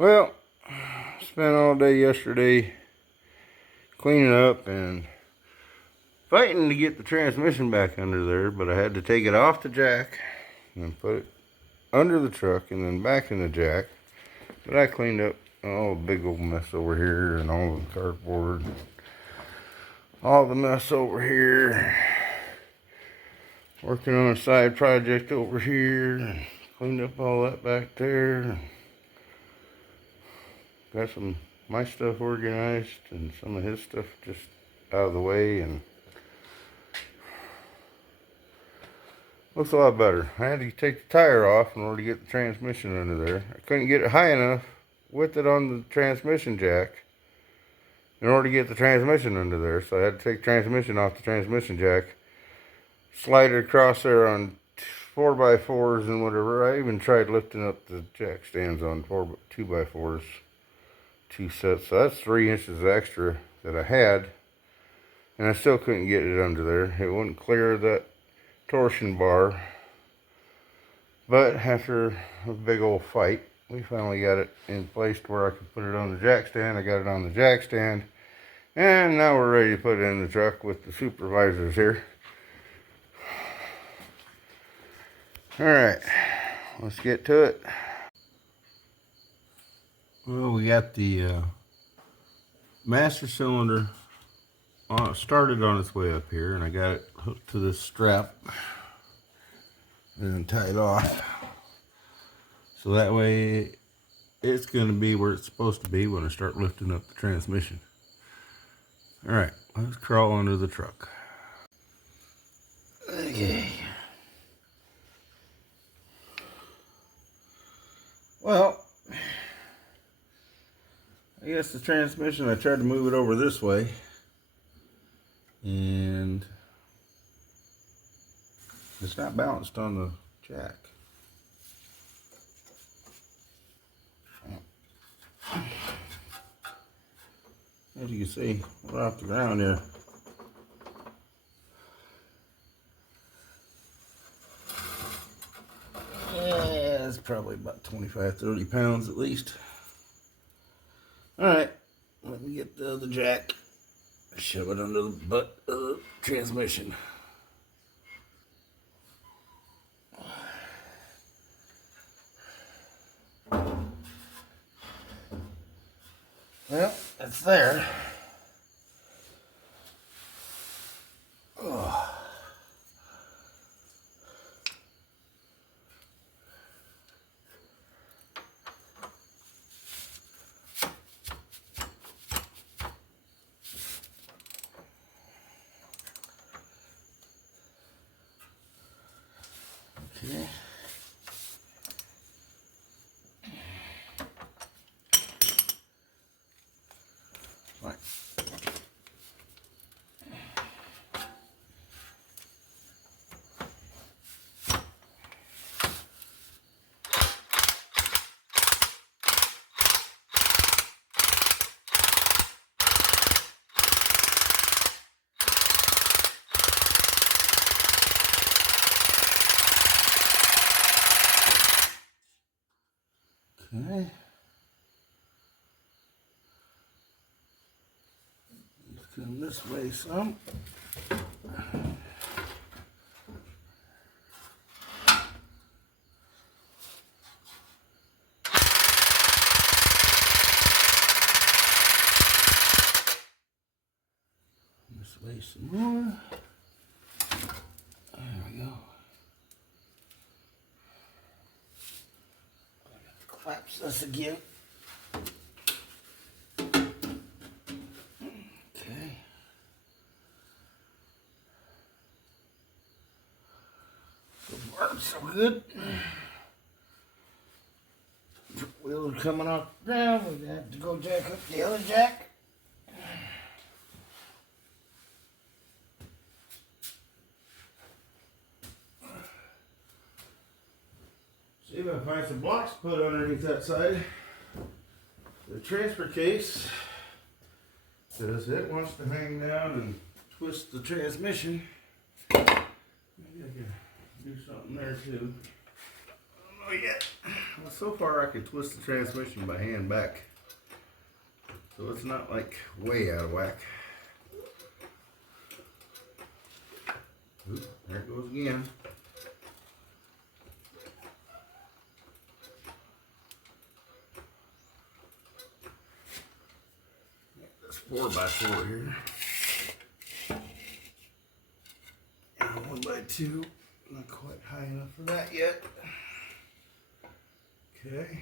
Well, spent all day yesterday cleaning up and fighting to get the transmission back under there, but I had to take it off the jack and put it under the truck and then back in the jack. But I cleaned up all the big old mess over here and all the cardboard, all the mess over here. Working on a side project over here and cleaned up all that back there. Got some my stuff organized and some of his stuff just out of the way, and looks a lot better. I had to take the tire off in order to get the transmission under there. I couldn't get it high enough with it on the transmission jack in order to get the transmission under there, so I had to take the transmission off the transmission jack, slide it across there on 4x4s and whatever. I even tried lifting up the jack stands on 2x4s, 2 sets. So that's 3 inches extra that I had, and I still couldn't get it under there. It wouldn't clear that torsion bar. But after a big old fight, we finally got it in place to where I could put it on the jack stand. I got it on the jack stand, and now we're ready to put it in the truck with the supervisors here. Alright, let's get to it. Well, we got the master cylinder started on its way up here, and I got it hooked to this strap and then tied off. So that way it's going to be where it's supposed to be when I start lifting up the transmission. Alright, let's crawl under the truck. Okay. Well, I guess the transmission, I tried to move it over this way, and it's not balanced on the jack. As you can see, we're off the ground here. Yeah, it's probably about 25-30 pounds at least. Alright, let me get the other jack, shove it under the butt of the transmission. Well, it's there. Oh. Okay. Right. Okay. Let's come this way some. This way some more. There we go. Collapse this again. Okay. So far, so good. Wheels are coming off the ground. We have to go jack up the other jack. See if I can find some blocks to put underneath that side. The transfer case says it wants to hang down and twist the transmission. Maybe I can do something there too. Oh yeah. Well, so far I can twist the transmission by hand back, so it's not like way out of whack. Oop, there it goes again. This 4x4 here. And 1x2. Not quite high enough for that yet. Okay.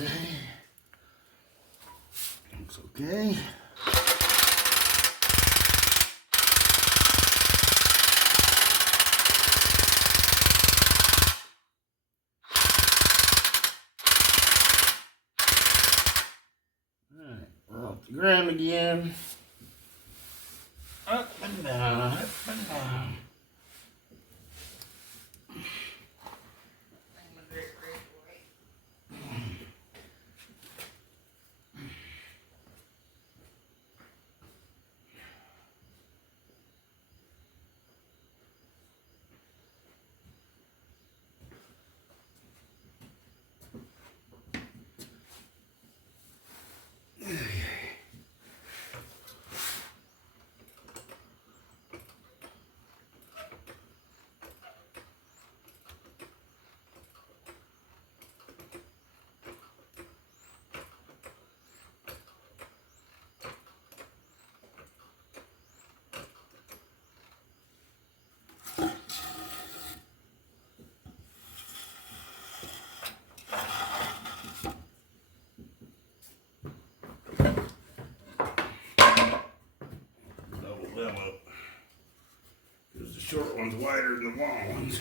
Okay. Looks okay. Alright, we're off the ground again. Up and down, up and down. Double them up, because the short one's wider than the long ones.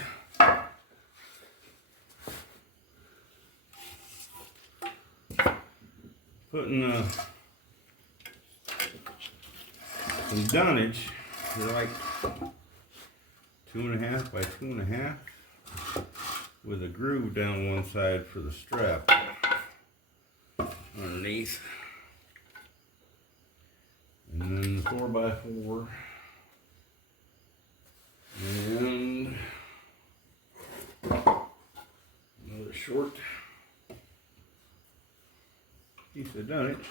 Putting some dunnage, they're like 2.5 by 2.5, with a groove down one side for the strap underneath. And then the 4x4, and another short piece of dunnage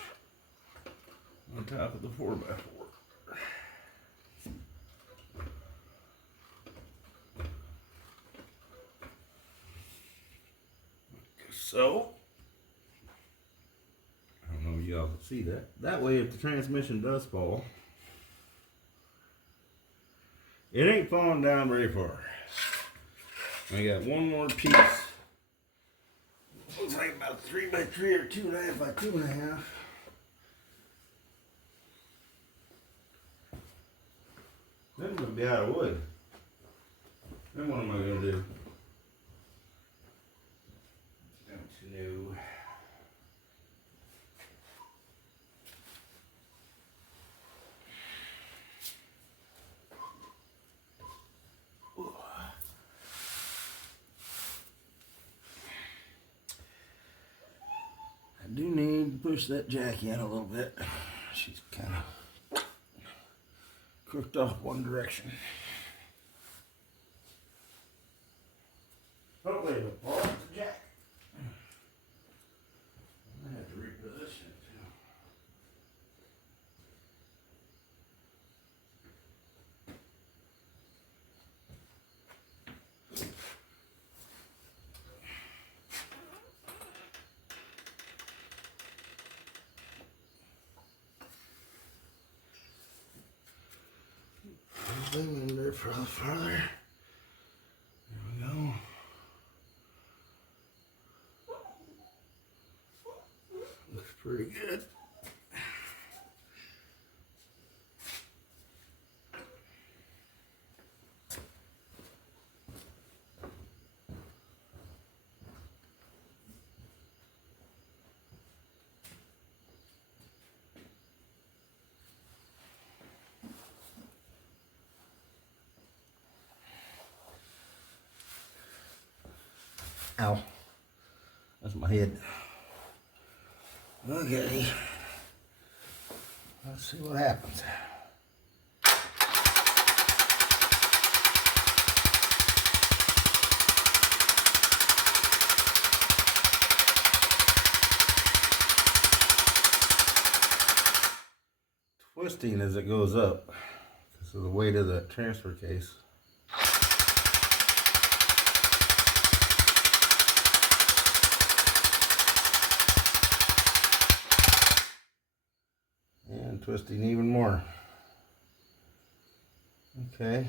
on top of the 4x4. So, I don't know if y'all can see that. That way, if the transmission does fall, it ain't falling down very far. I got one more piece. Looks like about 3x3 or 2.5 by 2.5. Then we'll be out of wood. Then what am I going to do? Don't you know? I do need to push that jack in a little bit. She's kind of crooked off one direction. Hopefully it'll fall off the jack. I have to reposition it too. Thing in there for a little farther. There we go. Looks pretty good. Ow. That's my head. Okay. Let's see what happens. Twisting as it goes up because of the weight of the transfer case. And twisting even more. Okay.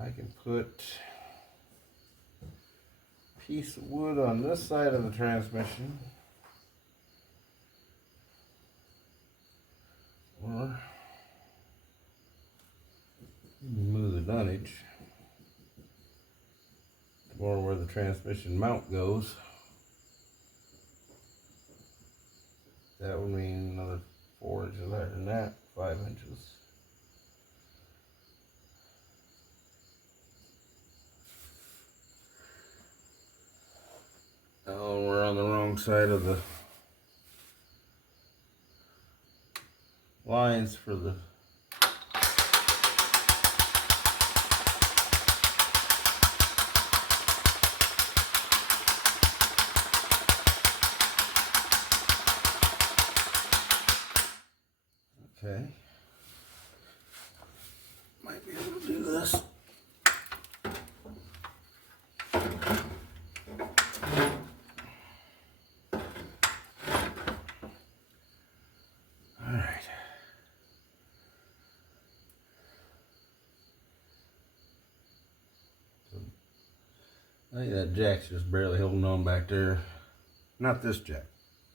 I can put a piece of wood on this side of the transmission. Or move the dunnage more where the transmission mount goes. That would mean another 4 inches higher than that, 5 inches. Oh, we're on the wrong side of the lines for the okay. Might be able to do this. Alright. I think that jack's just barely holding on back there. Not this jack.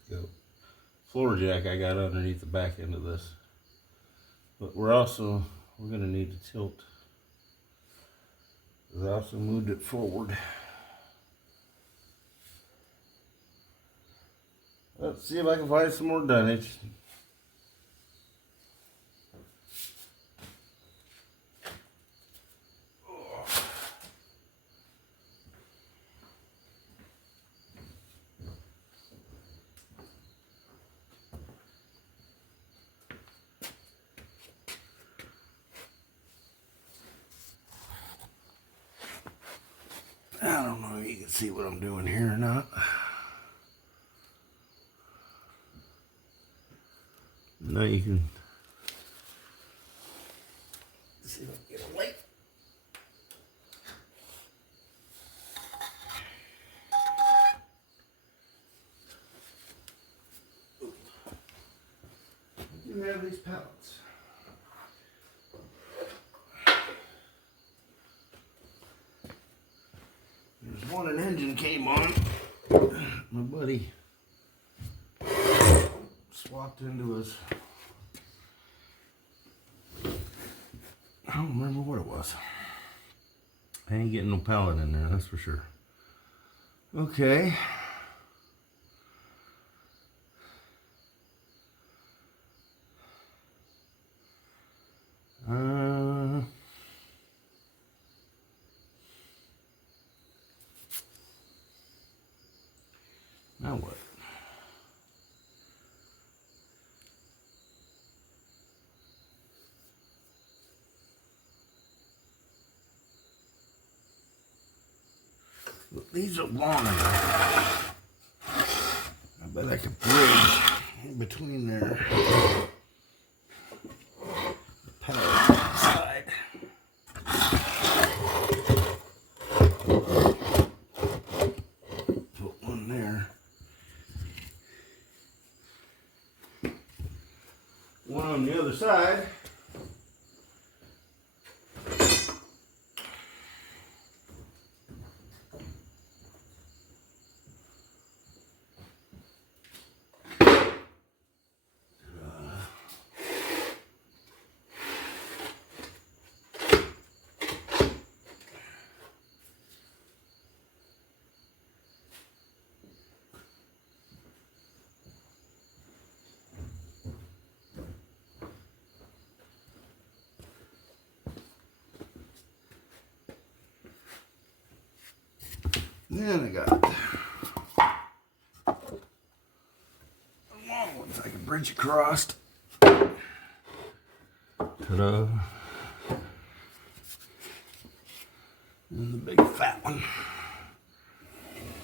The floor jack I got underneath the back end of this. But we're going to need to tilt. I also moved it forward. Let's see if I can find some more dunnage. I don't know if you can see what I'm doing here or not. Now you can see if I can get away. You have these pallets. There's one an engine came on. My buddy swapped into his, I don't remember what it was. I ain't getting no pallet in there, that's for sure. Okay. Now what? Look, these are long enough. I bet I could bridge in between there. The pallet side. Put one there. One on the other side. Then I got long ones I can bridge across. Ta-da. And the big fat one.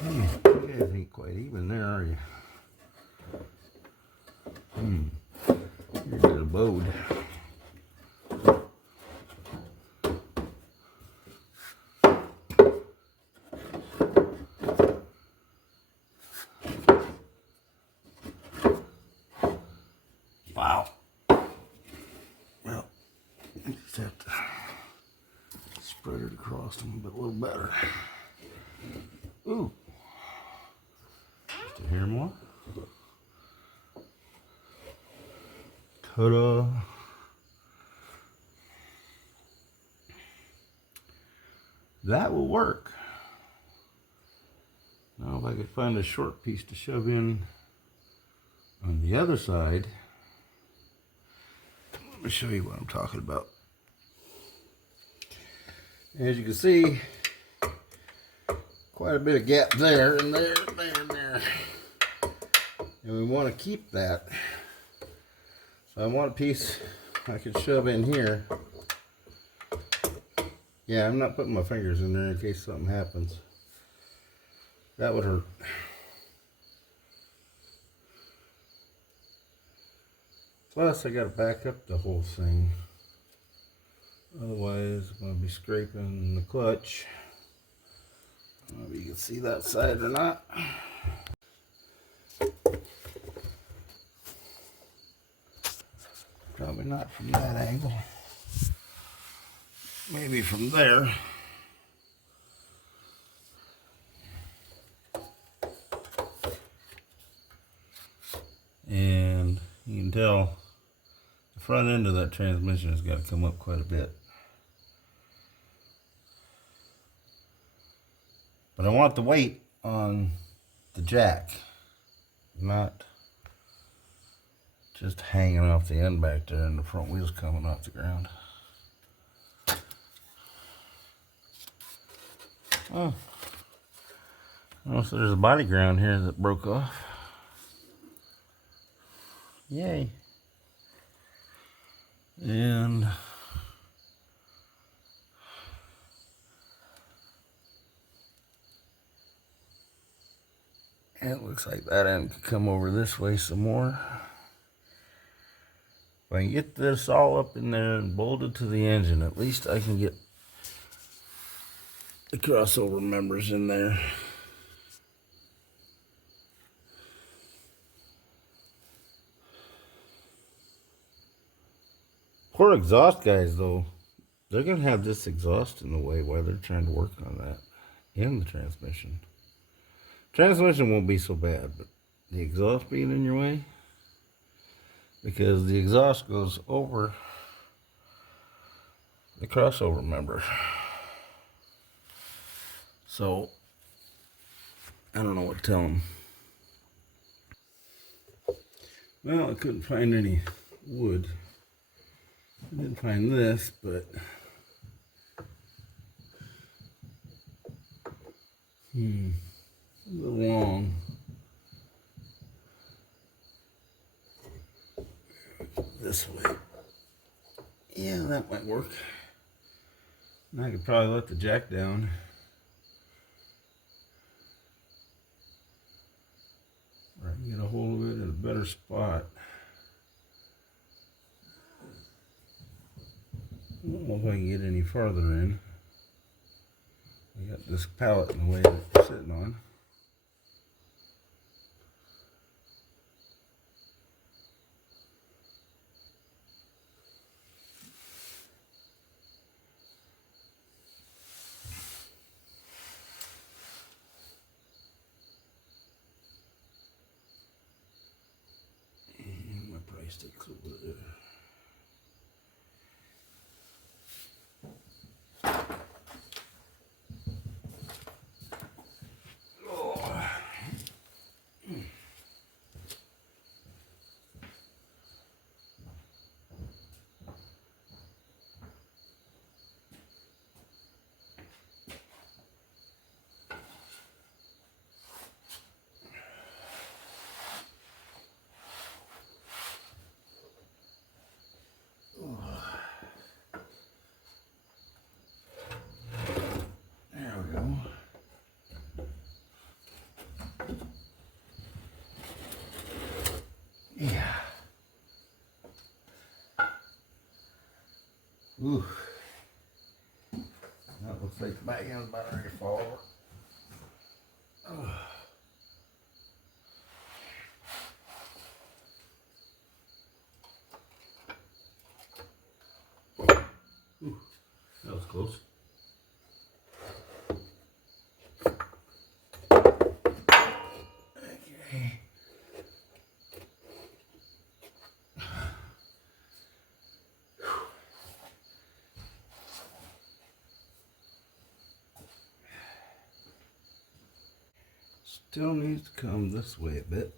You guys ain't quite even there, are you? You're good abode. Wow. Well, I just have to spread it across them a little better. Ooh. Just a hair more. Ta-da. That will work. Now if I could find a short piece to shove in on the other side. Let me show you what I'm talking about. As you can see, quite a bit of gap there and there, there and there. And we want to keep that. So I want a piece I could shove in here. Yeah, I'm not putting my fingers in there in case something happens. That would hurt. Plus, I got to back up the whole thing. Otherwise, I'm going to be scraping the clutch. I don't know if you can see that side or not. Probably not from that angle. Maybe from there. And you can tell the front end of that transmission has got to come up quite a bit. But I want the weight on the jack, not just hanging off the end back there and the front wheels coming off the ground. Oh, so there's a body ground here that broke off. Yay. And it looks like that end could come over this way some more. If I can get this all up in there and bolted to the engine, at least I can get the crossover members in there. Poor exhaust guys though, they're gonna have this exhaust in the way while they're trying to work on that in the transmission. Transmission won't be so bad, but the exhaust being in your way, because the exhaust goes over the crossover member. So I don't know what to tell them. Well, I couldn't find any wood. I didn't find this, but a little long. This way. Yeah, that might work. And I could probably let the jack down. Or I can get a hold of it in a better spot. I don't know if I can get any farther in. I got this pallet in the way that it's sitting on. And my price sticks over there. Ooh. That looks like the back end's about ready to fall over. Ooh, that was close. Okay. Still needs to come this way a bit.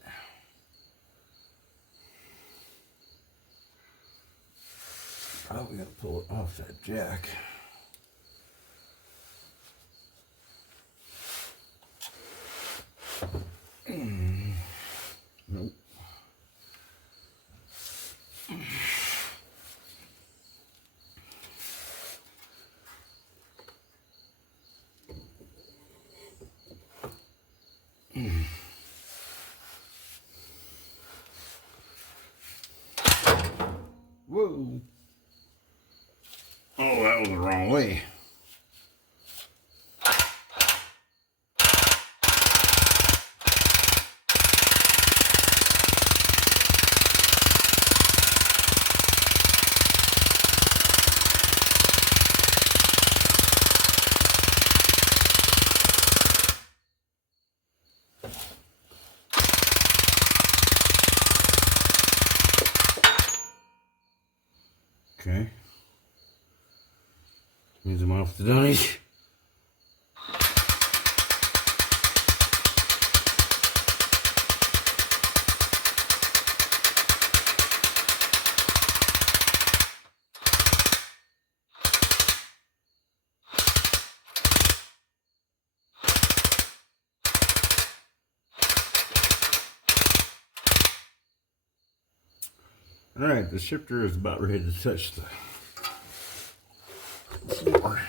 Probably gonna pull it off that jack. Nope. Whoa. Oh, that was the wrong way. Okay. Means I'm off the dummy. Alright, the shifter is about ready to touch the floor.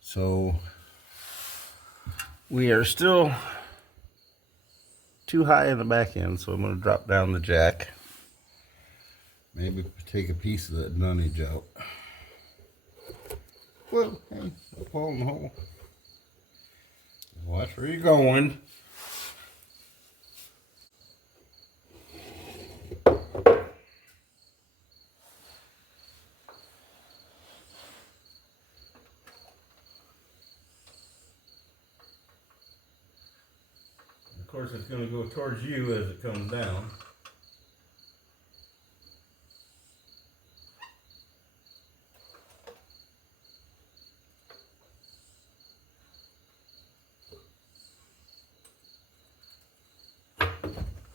So we are still too high in the back end, so I'm going to drop down the jack. Maybe take a piece of that dunnage out. Well, hey, a hole in the hole. Watch where you're going. Of course, it's going to go towards you as it comes down.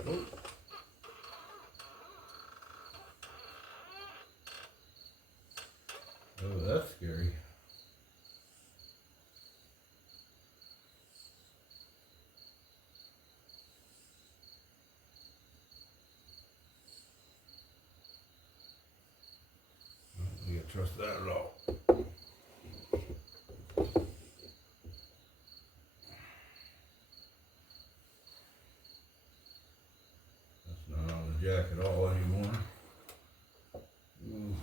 Oh. Oh, that's scary. You can't trust that at all. That's not on the jack at all anymore. Ooh.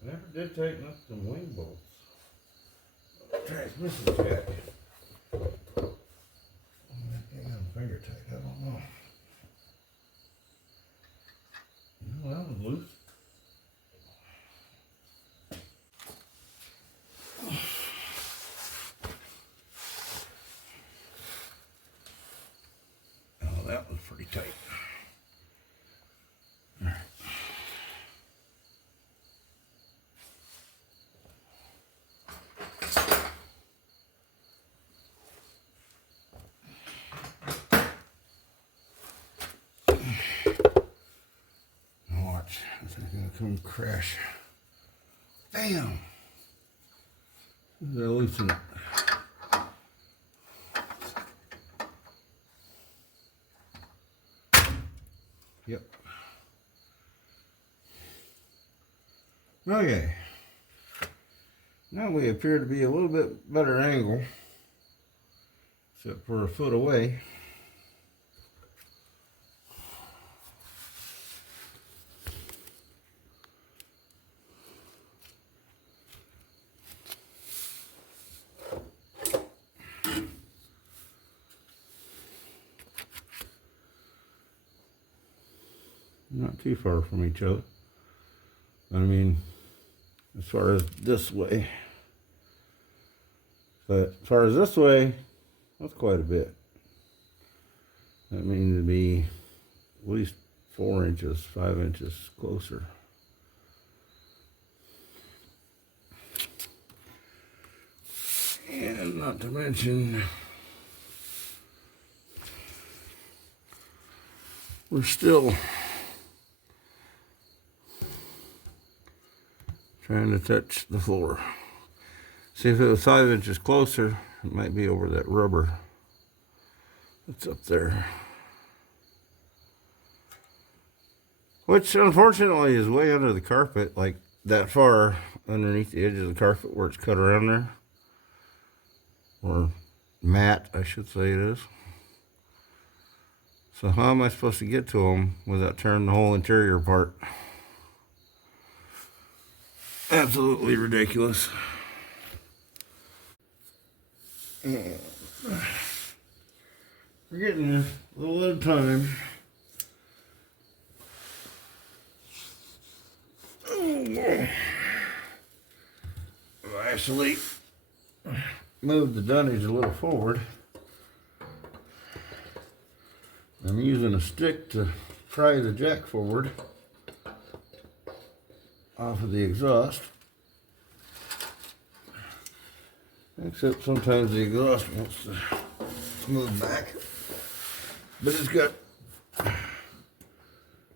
I never did tighten up some wing bolts. Transmission jack. Finger tight, I don't know. No, that was loose. Oh, that was pretty tight. All right. come crash. Bam! They'll loosen it. Yep. Okay. Now we appear to be a little bit better angle, except for a foot away. Not too far from each other. I mean, as far as this way. But as far as this way, that's quite a bit. That means to be at least 4 inches, 5 inches closer. And not to mention, we're still trying to touch the floor. See, if it was 5 inches closer, it might be over that rubber that's up there. Which, unfortunately, is way under the carpet, like that far underneath the edge of the carpet where it's cut around there. Or mat, I should say it is. So how am I supposed to get to them without tearing the whole interior apart? Absolutely ridiculous. And we're getting there, a little at a time. Oh, I've actually moved the dunnage a little forward. I'm using a stick to pry the jack forward off of the exhaust. Except sometimes the exhaust wants to move back. But it's got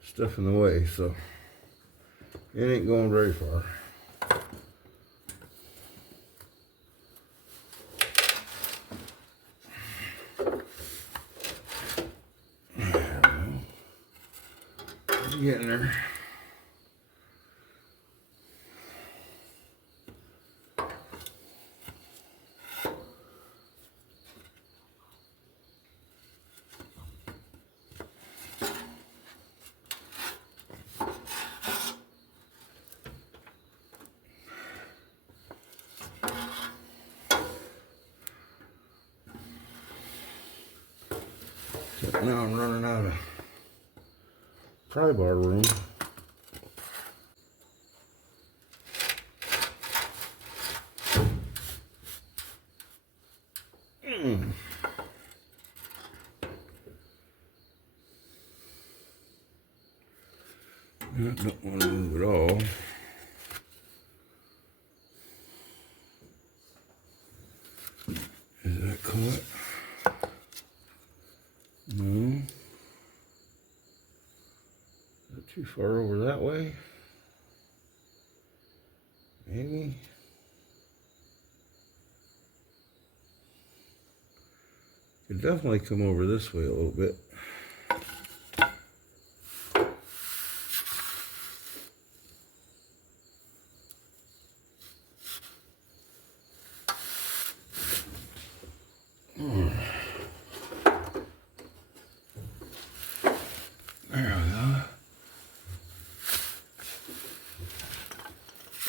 stuff in the way, so it ain't going very far. Getting there. So now I'm running out of pry bar room. I don't want to move at all. Is that caught? No. Is that too far over that way? Maybe. Could definitely come over this way a little bit. There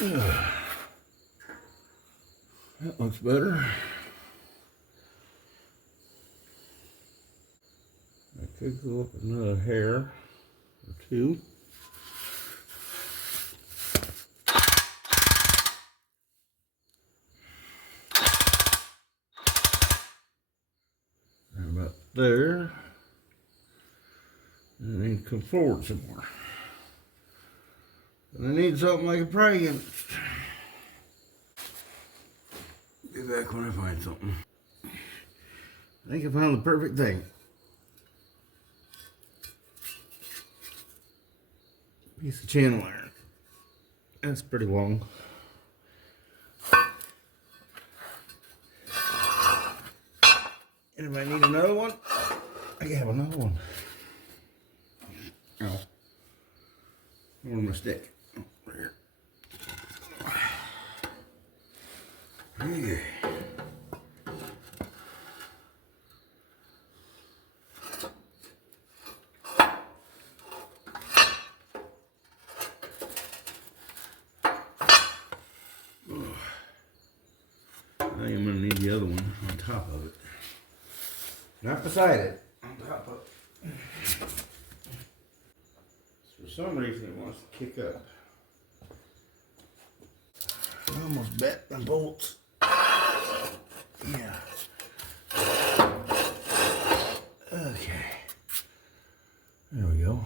we go. That looks better. I could go up another hair or two. And about there. And I need to come forward some more. And I need something I can pry against. Be back when I find something. I think I found the perfect thing. Piece of channel iron. That's pretty long. And if I need another one, I have another one. Oh, where's my stick? Oh, right here. Yeah. I am going to need the other one on top of it. Not beside it, on top of it. For some reason it wants to kick up. I almost bet the bolts. Yeah. Okay. There we go.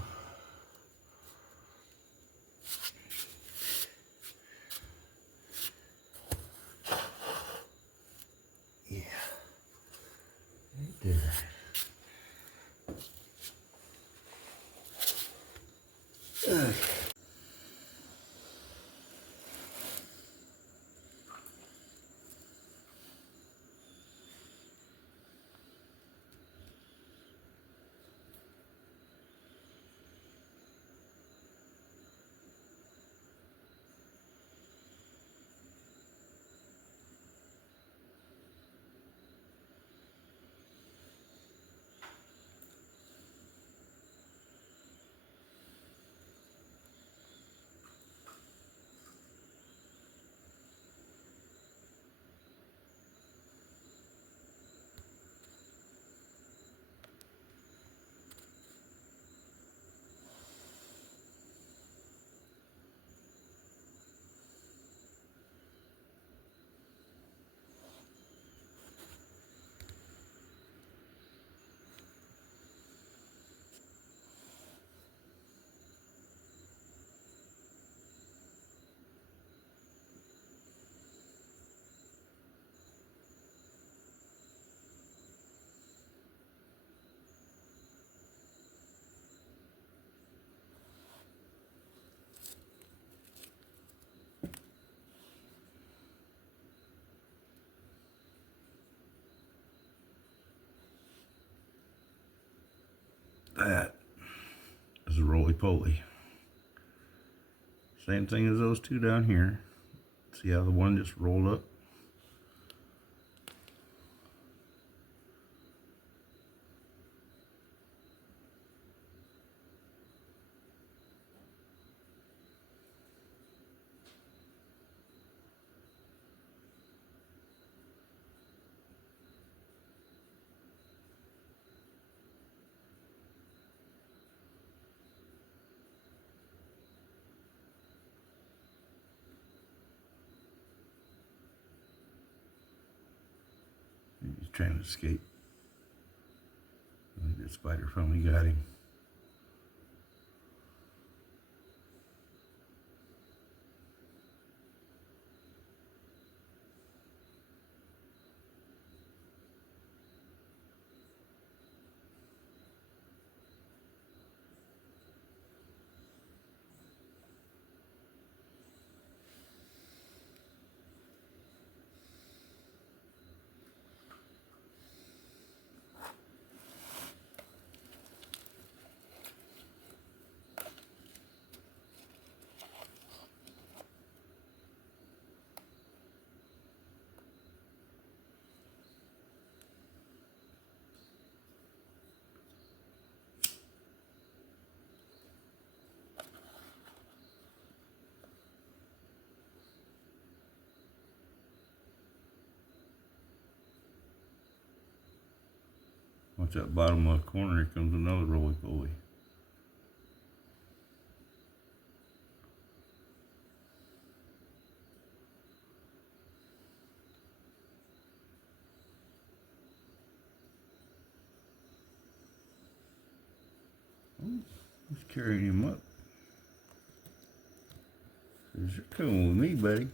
Yeah. Right there. Okay. That is a roly-poly. Same thing as those two down here. See how the one just rolled up? He's trying to escape. I think that spider finally got him. Watch that bottom left corner, here comes another roly-poly. Oh, he's carrying him up. Says, you're coming with me, buddy.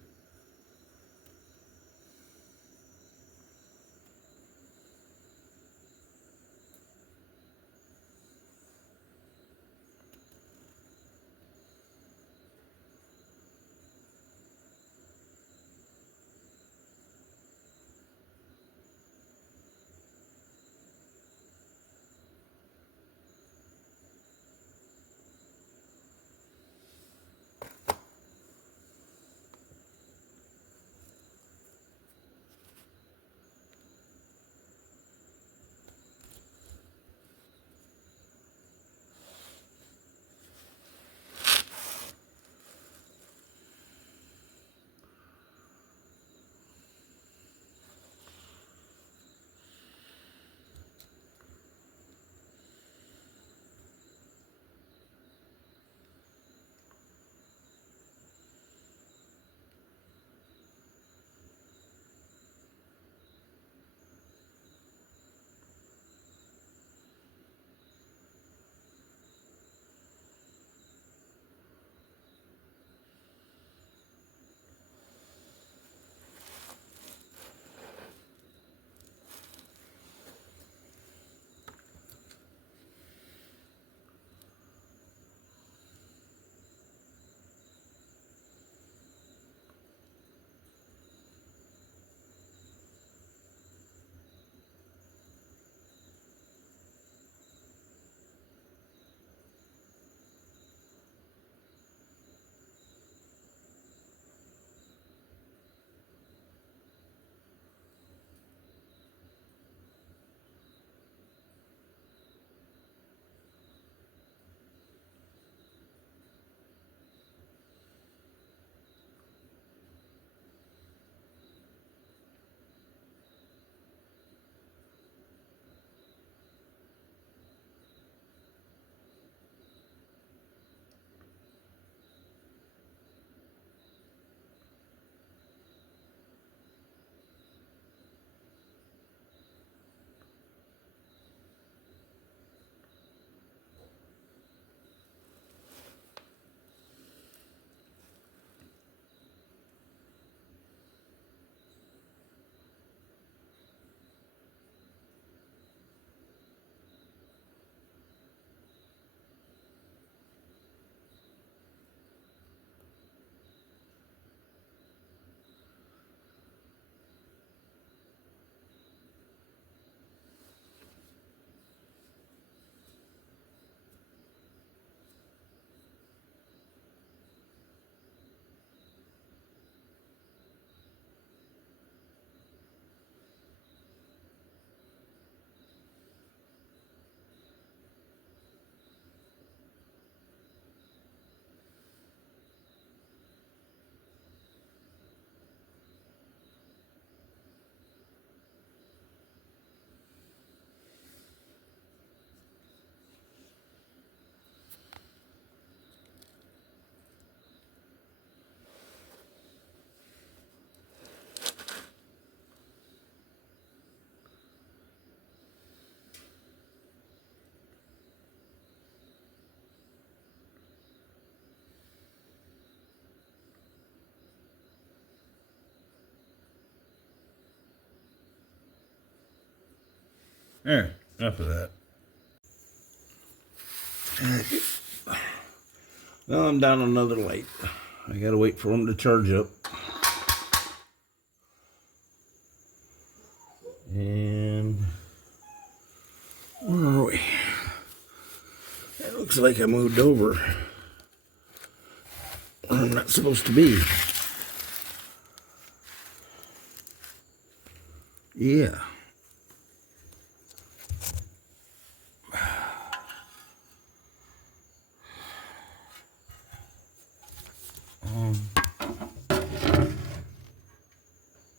There, enough of that. Well, I'm down another light. I gotta wait for them to charge up. And where are we? It looks like I moved over where I'm not supposed to be. Yeah.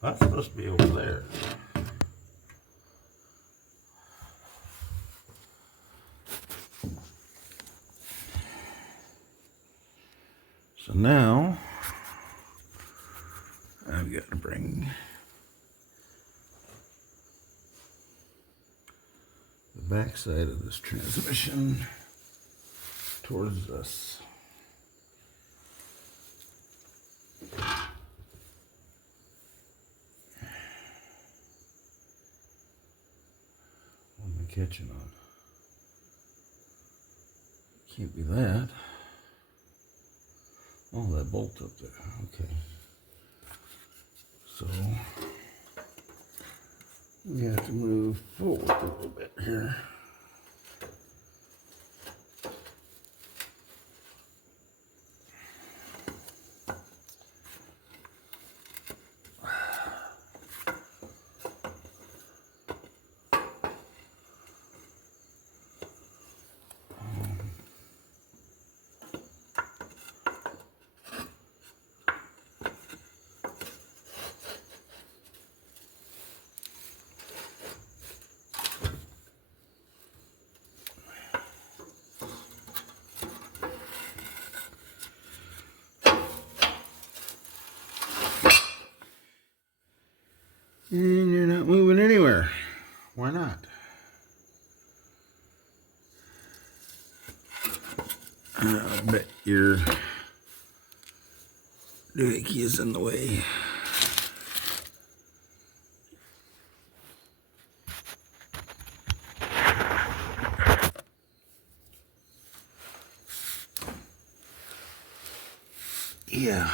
That's supposed to be over there. So now I've got to bring the back side of this transmission towards us. What am I catching on? Can't be that. Oh, that bolt up there. Okay. So we have to move forward a little bit here. And you're not moving anywhere. Why not? I bet your doohickey is in the way. Yeah.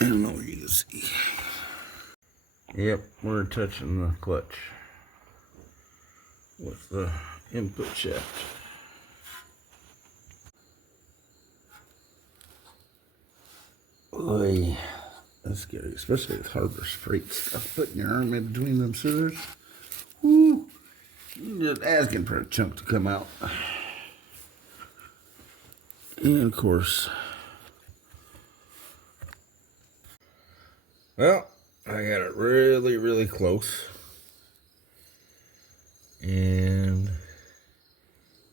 I don't know where you can see. Yep, we're touching the clutch with the input shaft. Boy, that's scary, especially with Harbor Freight stuff. Putting your arm in between them scissors. Woo! You're just asking for a chunk to come out. And of course, well, I got it really, really close. And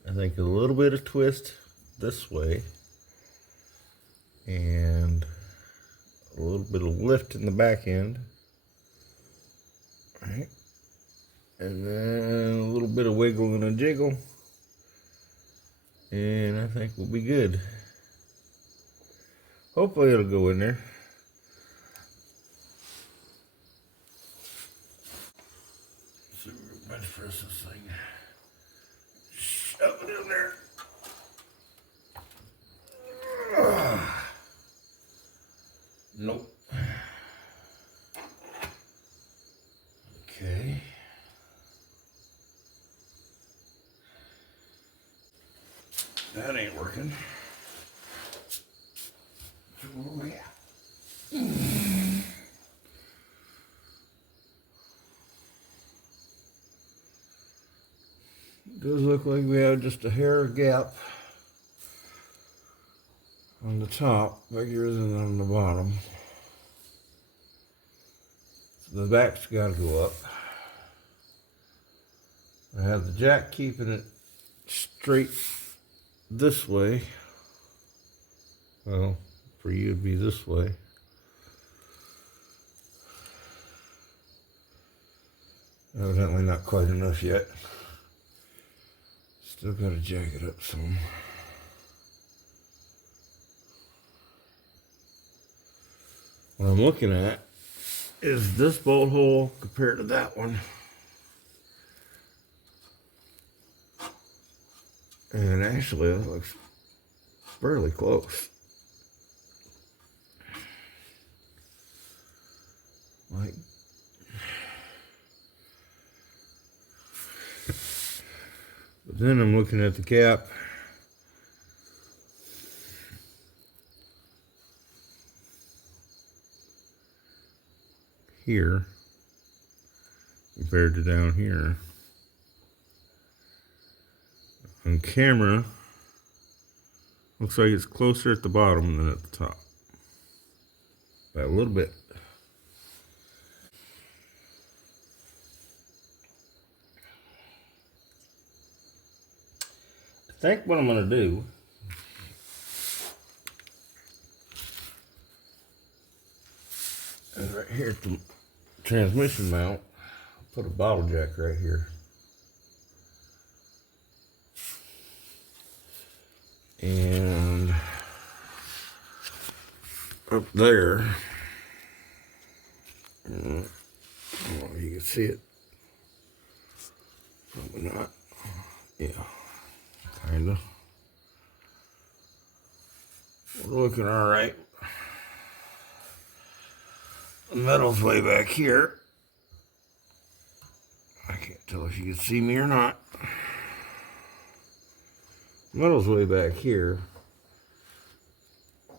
I think a little bit of twist this way. And a little bit of lift in the back end. Right. And then a little bit of wiggle and a jiggle. And I think we'll be good. Hopefully it'll go in there. So we're bench press this thing. Shove it in there. Nope. Okay. That ain't working. So where we at? Does look like we have just a hair gap on the top, bigger than on the bottom. So the back's got to go up. I have the jack keeping it straight this way. Well, for you it'd be this way. Evidently not quite enough yet. Still got to jack it up some. What I'm looking at is this bolt hole compared to that one. And actually it looks fairly close. Like, but then I'm looking at the cap. Here compared to down here. On camera, looks like it's closer at the bottom than at the top. By a little bit. I think what I'm going to do is right here at the transmission mount, I'll put a bottle jack right here. And up there, I don't know if you can see it. Probably not. Yeah, kinda. We're looking all right. The metal's way back here. I can't tell if you can see me or not. The metal's way back here.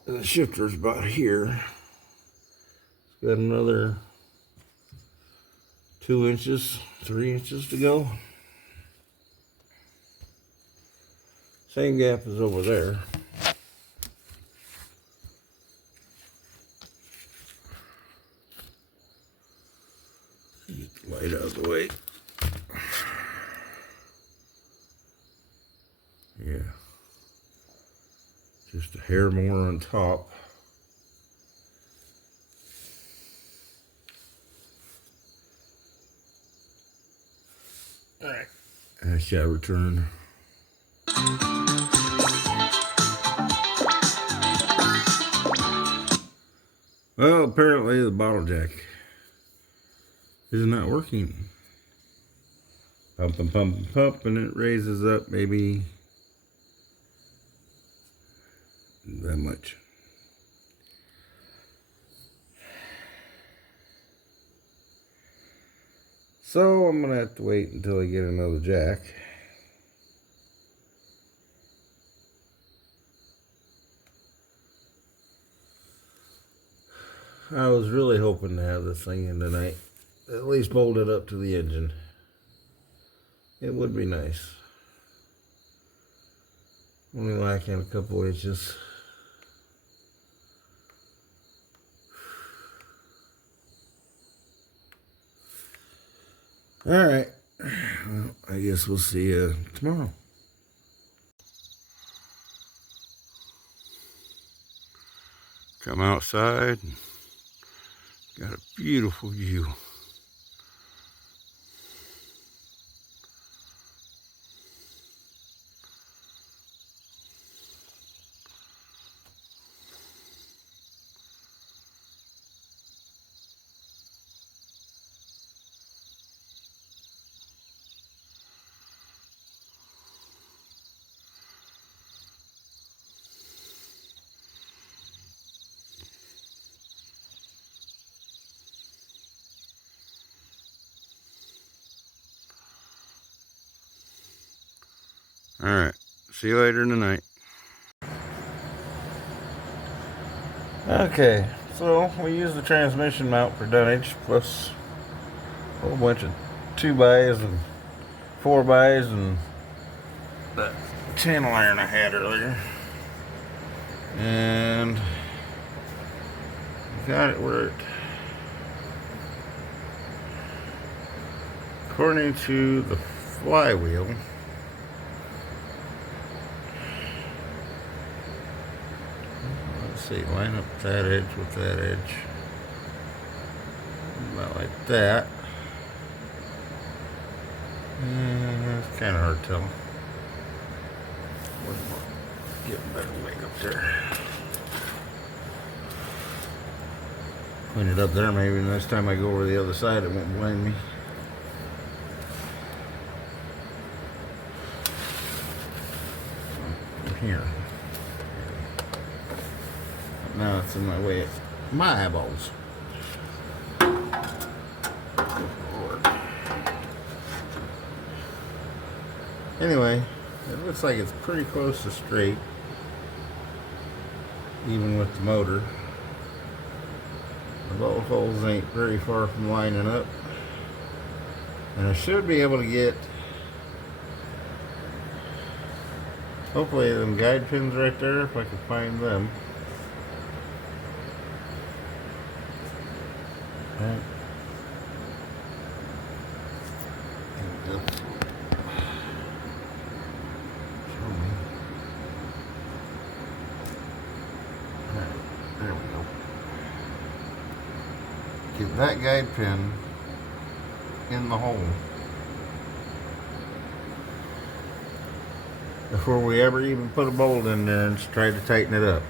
And the shifter's about here. It's got another 2 inches, 3 inches to go. Same gap as over there. Get the light out of the way. Yeah. Just a hair more on top. All right. I shall return. Well, apparently the bottle jack is not working. Pump and pump and pump, and it raises up maybe that much. So I'm gonna have to wait until I get another jack. I was really hoping to have this thing in tonight. At least bolted up to the engine. It would be nice. Only lacking a couple inches. Alright. Well, I guess we'll see you tomorrow. Come outside. Got a beautiful view. All right, see you later tonight. Okay, so we use the transmission mount for dunnage plus a whole bunch of 2x and 4x and that channel iron I had earlier. And got it worked. According to the flywheel, let's see, line up that edge with that edge. About like that. It's kind of hard to tell. Get a better wing up there. Clean it up there. Maybe next time I go over the other side, it won't blame me. Here. Now it's in my way of my eyeballs. Anyway, it looks like it's pretty close to straight, even with the motor. The bolt holes ain't very far from lining up, and I should be able to get, hopefully, them guide pins right there, if I can find them. Right. There we go. Show me. Right. There we go. Get that guide pin in the hole before we ever even put a bolt in there and try to tighten it up.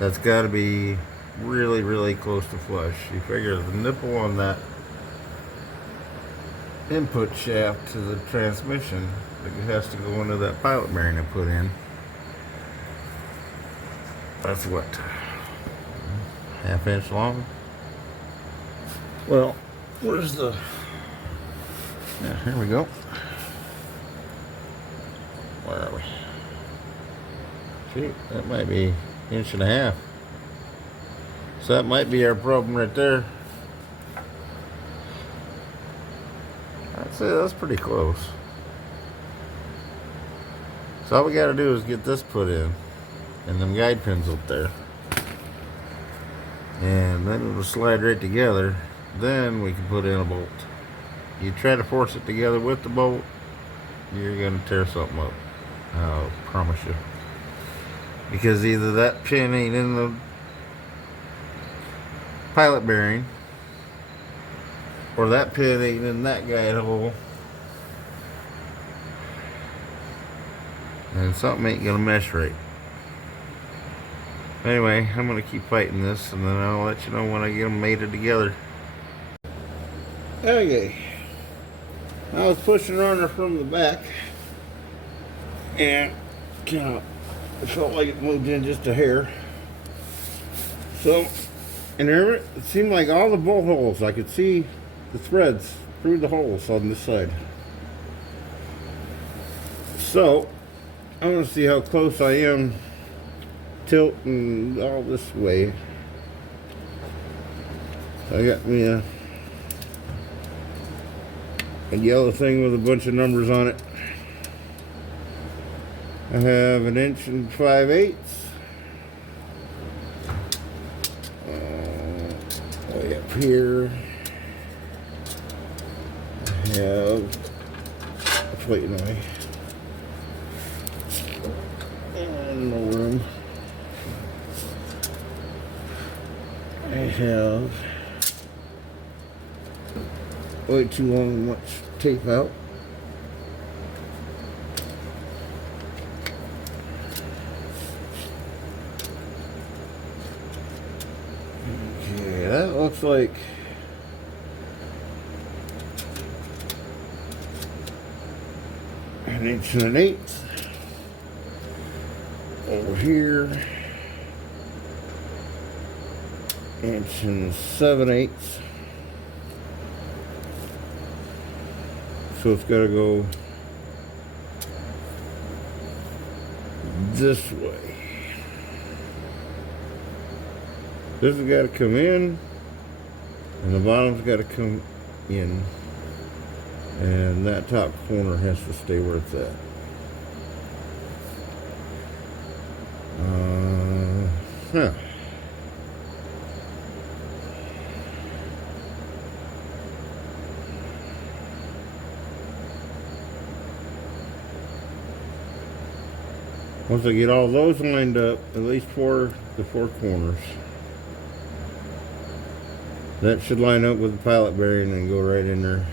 That's got to be really, really close to flush. You figure the nipple on that input shaft to the transmission, it has to go into that pilot bearing I put in. That's what, ½ inch long? Well, where's the, yeah, here we go. Where are we? See, that might be 1.5 inches. So that might be our problem right there. I'd say that's pretty close. So all we gotta do is get this put in and them guide pins up there. And then it'll slide right together. Then we can put in a bolt. You try to force it together with the bolt, you're gonna tear something up. I'll promise you. Because either that pin ain't in the pilot bearing, or that pin ain't in that guide hole, and something ain't gonna mesh right. Anyway, I'm gonna keep fighting this, and then I'll let you know when I get them mated together. Okay, I was pushing on her from the back, and kind of felt like it moved in just a hair. So, and there, it seemed like all the bolt holes, I could see the threads through the holes on this side. So, I want to see how close I am tilting all this way. I got me a yellow thing with a bunch of numbers on it. I have 1 5/8 inches. Way up here. I have, wait, no, and no room. I have way too long, much tape out. Okay, that looks like an 1 1/8 inches. Over here, 1 7/8 inches. So it's got to go this way. This has got to come in, and the bottom's got to come in, and that top corner has to stay where it's at. Huh. Once I get all those lined up, at least the four corners, that should line up with the pilot bearing and go right in there.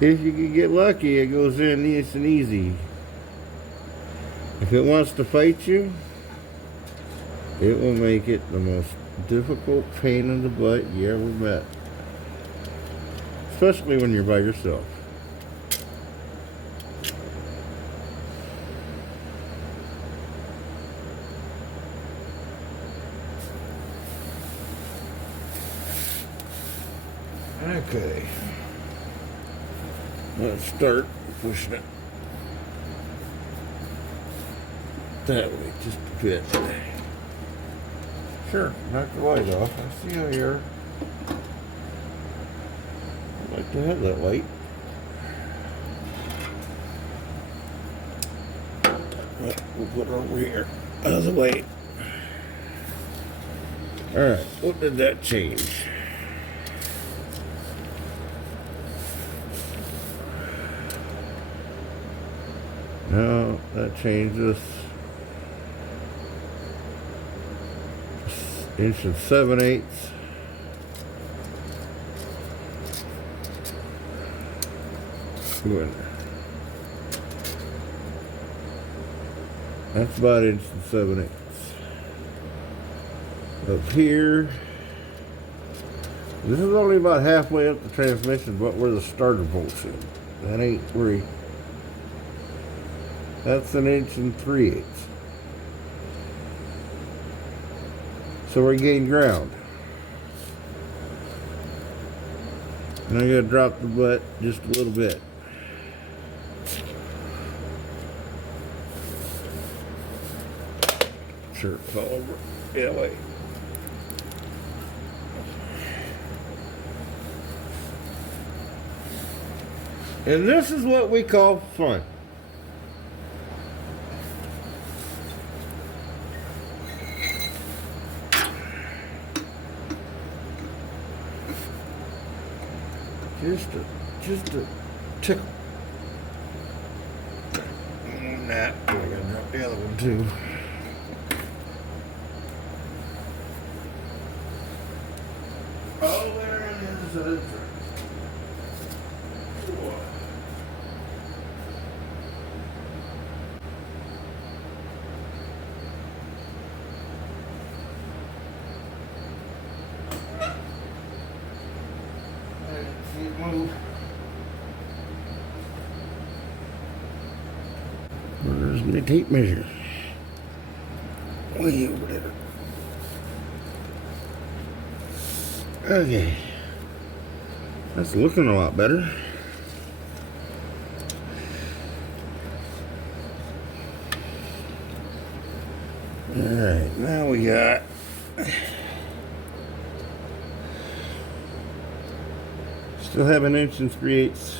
If you can get lucky, it goes in nice and easy. If it wants to fight you, it will make it the most difficult pain in the butt you ever met. Especially when you're by yourself. Okay. Let's start pushing it that way just a bit. Sure, knock the light off. I see how you're. I'd like to have that light. We'll put it over here. Out of the way. Alright, what did that change? No, that changes 1 7/8. Good. That's about 1 7/8. Up here, this is only about halfway up the transmission, but where the starter bolt's in. That ain't where that's 1 3/8. So we gain ground. And I gotta drop the butt just a little bit. Sure, it's all over. Yeah, wait. And this is what we call fun. Just a tickle. That. I gotta drop the other one too. Oh, there it is. Move. Where's my tape measure? Way over there. Okay. That's looking a lot better. Alright, now we got still have 1 3/8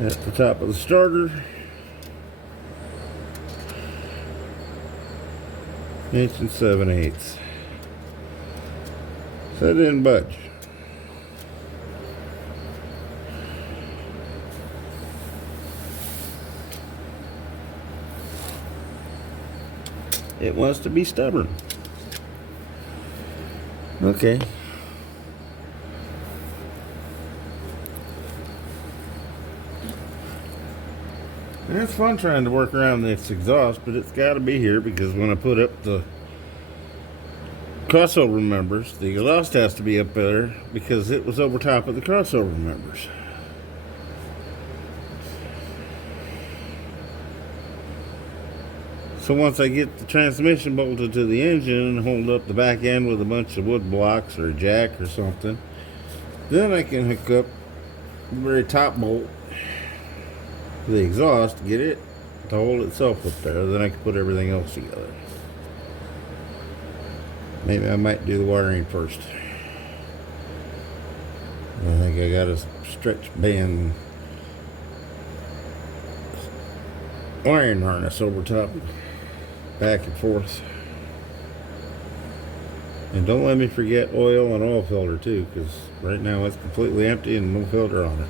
at the top of the starter. 1 7/8. So that didn't budge. It wants to be stubborn. Okay. And it's fun trying to work around this exhaust, but it's got to be here because when I put up the crossover members, the exhaust has to be up there because it was over top of the crossover members. So once I get the transmission bolted to the engine and hold up the back end with a bunch of wood blocks or a jack or something, then I can hook up the very top bolt to the exhaust to get it to hold itself up there. Then I can put everything else together. Maybe I might do the wiring first. I think I got a stretch band wiring harness over top, back and forth. And don't let me forget oil and oil filter too, because right now it's completely empty and no filter on it.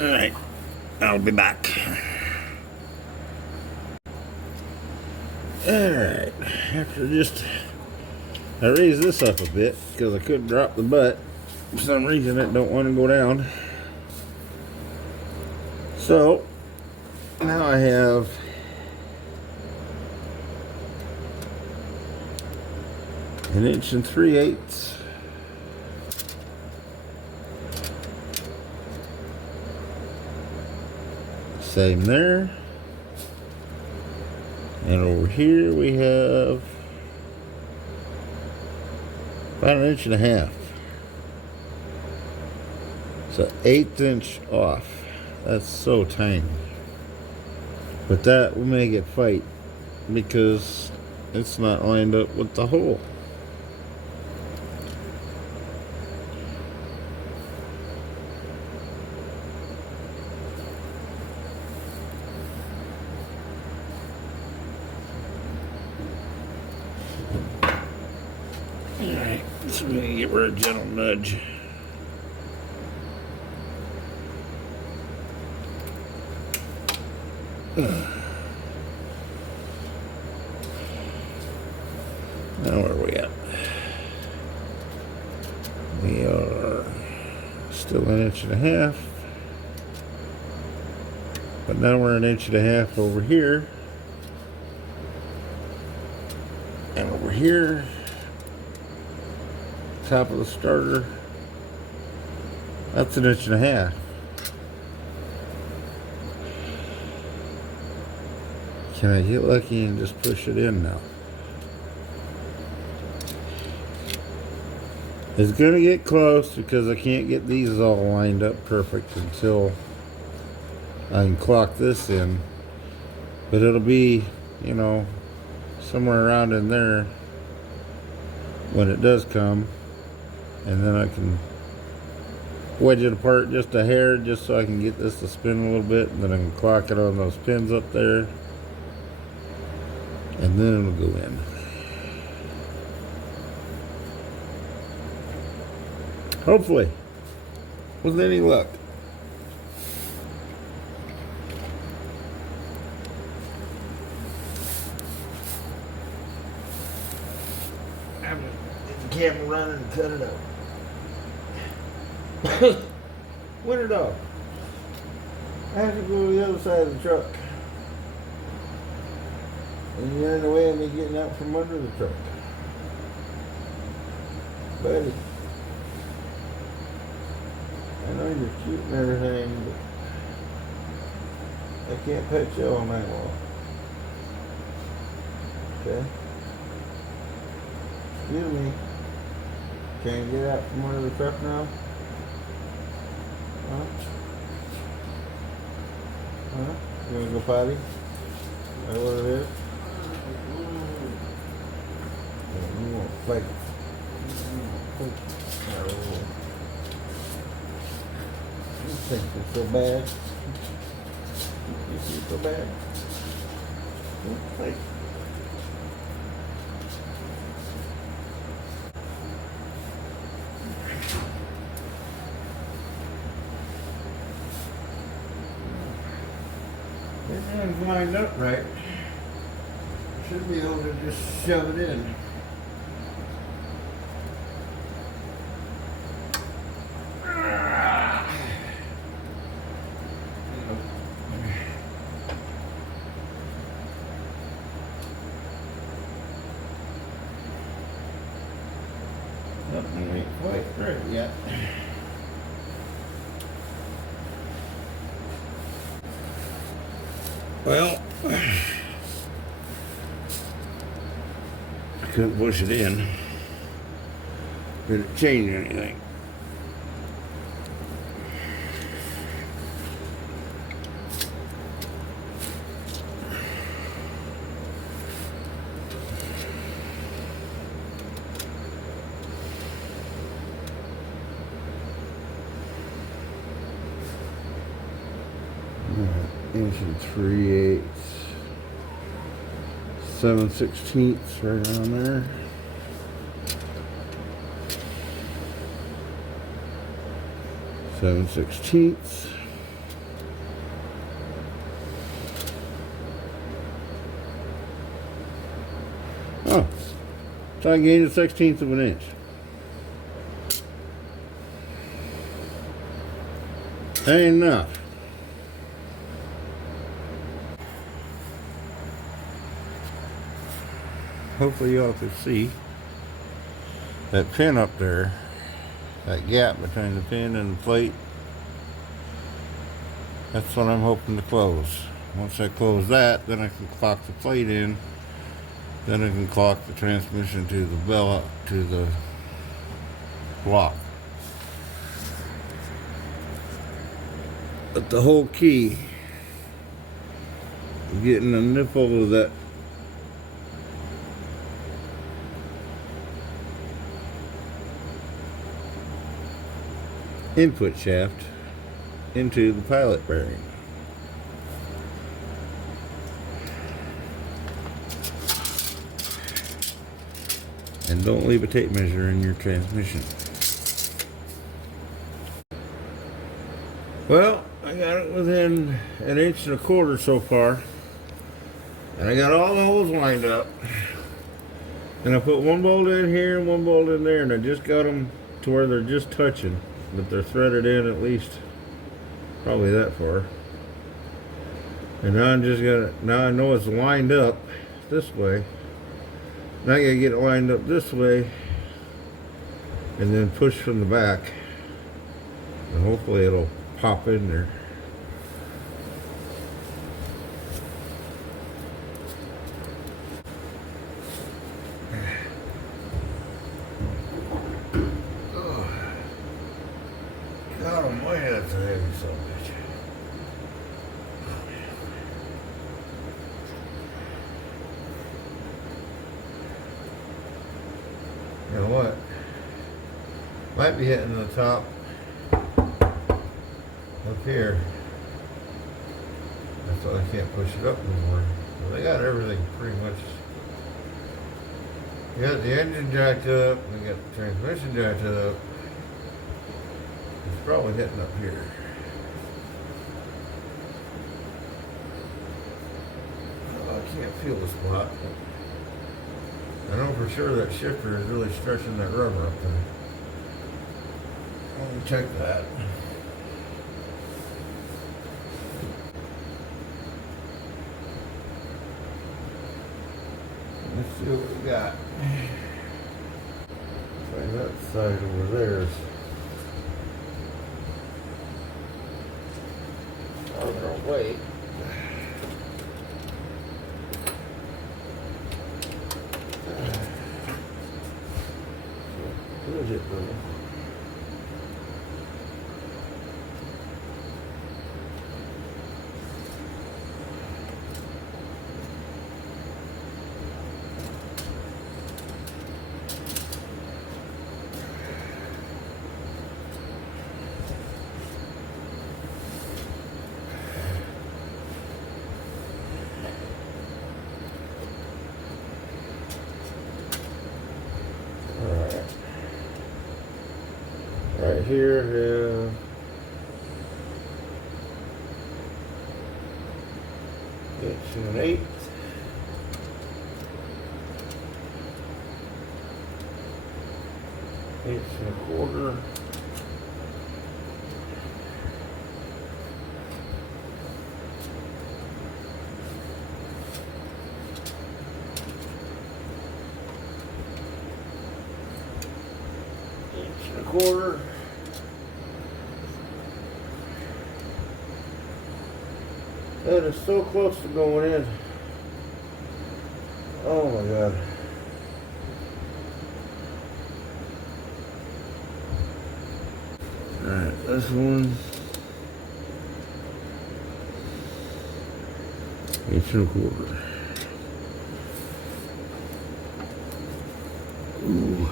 Alright, I'll be back. Alright, after just I raised this up a bit because I couldn't drop the butt. For some reason it don't want to go down. So now I have an 1 3/8. Same there. And over here we have about 1 1/2 inches. So 1/8 inch off. That's so tiny. But that will make it fight because it's not lined up with the hole. Alright, so we're going to give her a gentle nudge. Now where are we at? We are still 1 1/2 inches. But now we're 1 1/2 inches over here. And over here, top of the starter, that's 1 1/2 inches. Can I get lucky and just push it in now? It's gonna get close because I can't get these all lined up perfect until I can clock this in. But it'll be, you know, somewhere around in there when it does come. And then I can wedge it apart just a hair just so I can get this to spin a little bit. And then I can clock it on those pins up there. And then it'll go in. Hopefully, with any luck. I'm gonna get the camera running and cut it out. Winter dog. I have to go to the other side of the truck. And you're in the way of me getting out from under the truck. Buddy. I know you're cute and everything, but I can't pet you all night long. Okay? Excuse me. Can you get out from under the truck now? Huh? Huh? You wanna go potty? Is that what it is? You won't fight. You think it's so bad? You think it's so bad? Don't fight. Everything's lined up right. Should be able to just shove it in. Nothing ain't quite right yet. Well, I couldn't push it in. Did it change anything? Inch and 3/8, 7/16 right on there. Seven sixteenths. Oh, it's So I gained a 1/16 of an inch. That ain't enough. Hopefully y'all can see that pin up there, that gap between the pin and the plate. That's what I'm hoping to close. Once I close that, then I can clock the plate in. Then I can clock the transmission to the bell, to the block. But the whole key is getting a nipple of that input shaft into the pilot bearing. And don't leave a tape measure in your transmission. Well, I got it within 1.25 inches so far. And I got all the holes lined up. And I put one bolt in here and one bolt in there, and I just got them to where they're just touching, but they're threaded in at least probably that far. And now I'm just gonna, now I know it's lined up this way. Now I gotta get it lined up this way and then push from the back, and hopefully it'll pop in there. God almighty, that's a heavy son of a bitch. You know what? Might be hitting the top up here. That's why I can't push it up anymore. Well, they got everything pretty much. You got the engine jacked up, and you got the transmission jacked up. It's probably hitting up here. Oh, I can't feel the spot. I know for sure that shifter is really stretching that rubber up there. Let me check that. Let's see what we got. Find that side over there is farther away. Where's it going? Right here, 1/8. Inch and a quarter. Inch and a quarter. That is so close to going in. Oh my God. Alright, this one. 1 1/4 inches. Ooh.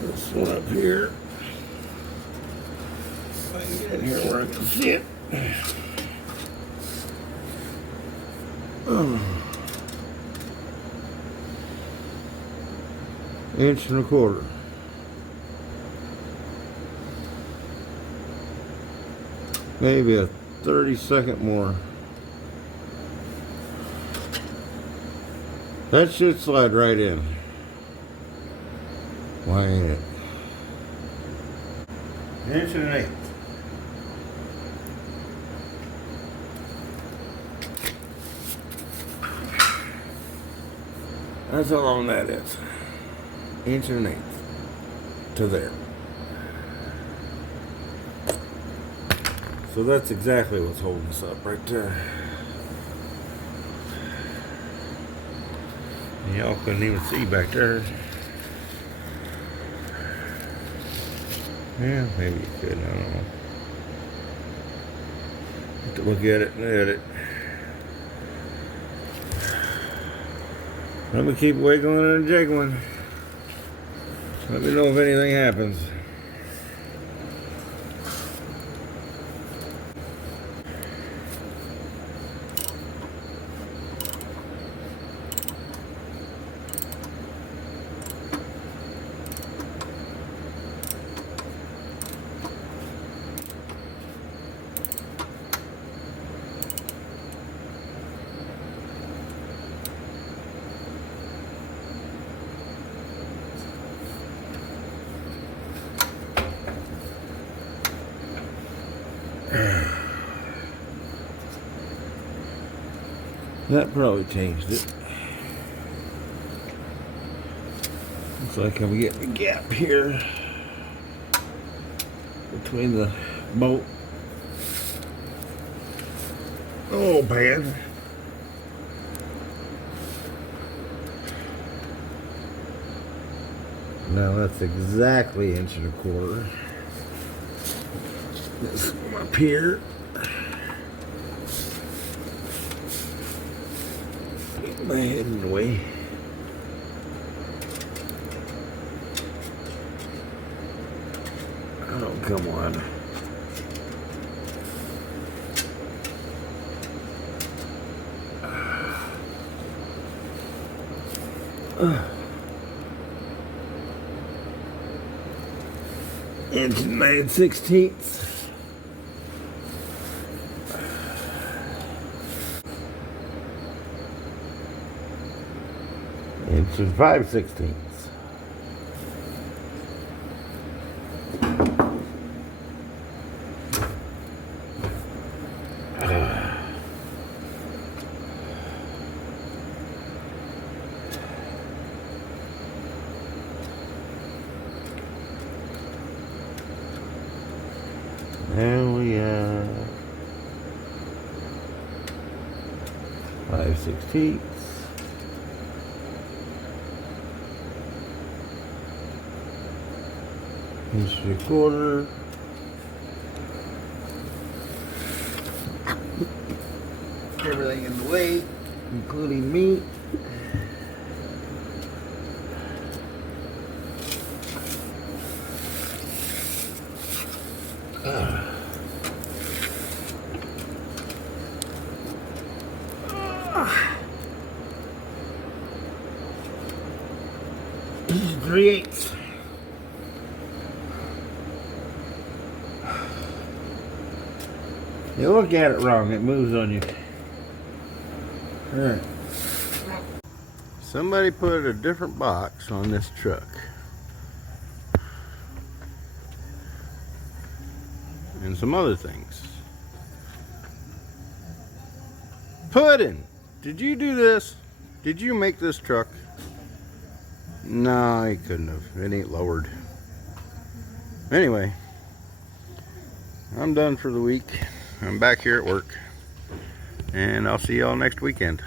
This one up here. If I can get in here where I can see it. Oh. 1 1/4 inches. Maybe a 30-second more. That should slide right in. Why ain't it? 1 1/8 inches. That's how long that is. 1 1/8 inches to there. So that's exactly what's holding us up right there. Y'all couldn't even see back there. Yeah, maybe you could, I don't know. Have to look at it and edit. I'm gonna keep wiggling and jiggling. Let me know if anything happens. That probably changed it. Looks like I'm getting a gap here between the bolt. Oh, man. Now that's exactly 1 1/4 inches. This one up here. Get my head in the way. Oh, come on. Inch and 9/16. Inch and 5/16. There we are. 5/16. Inch and 1/4. Everything in the way, including me. This is 3/8. You look at it wrong, it moves on you. Alright. Somebody put a different box on this truck. And some other things. Puddin'! Did you do this? Did you make this truck? No, he couldn't have. It ain't lowered. Anyway, I'm done for the week. I'm back here at work. And I'll see y'all next weekend.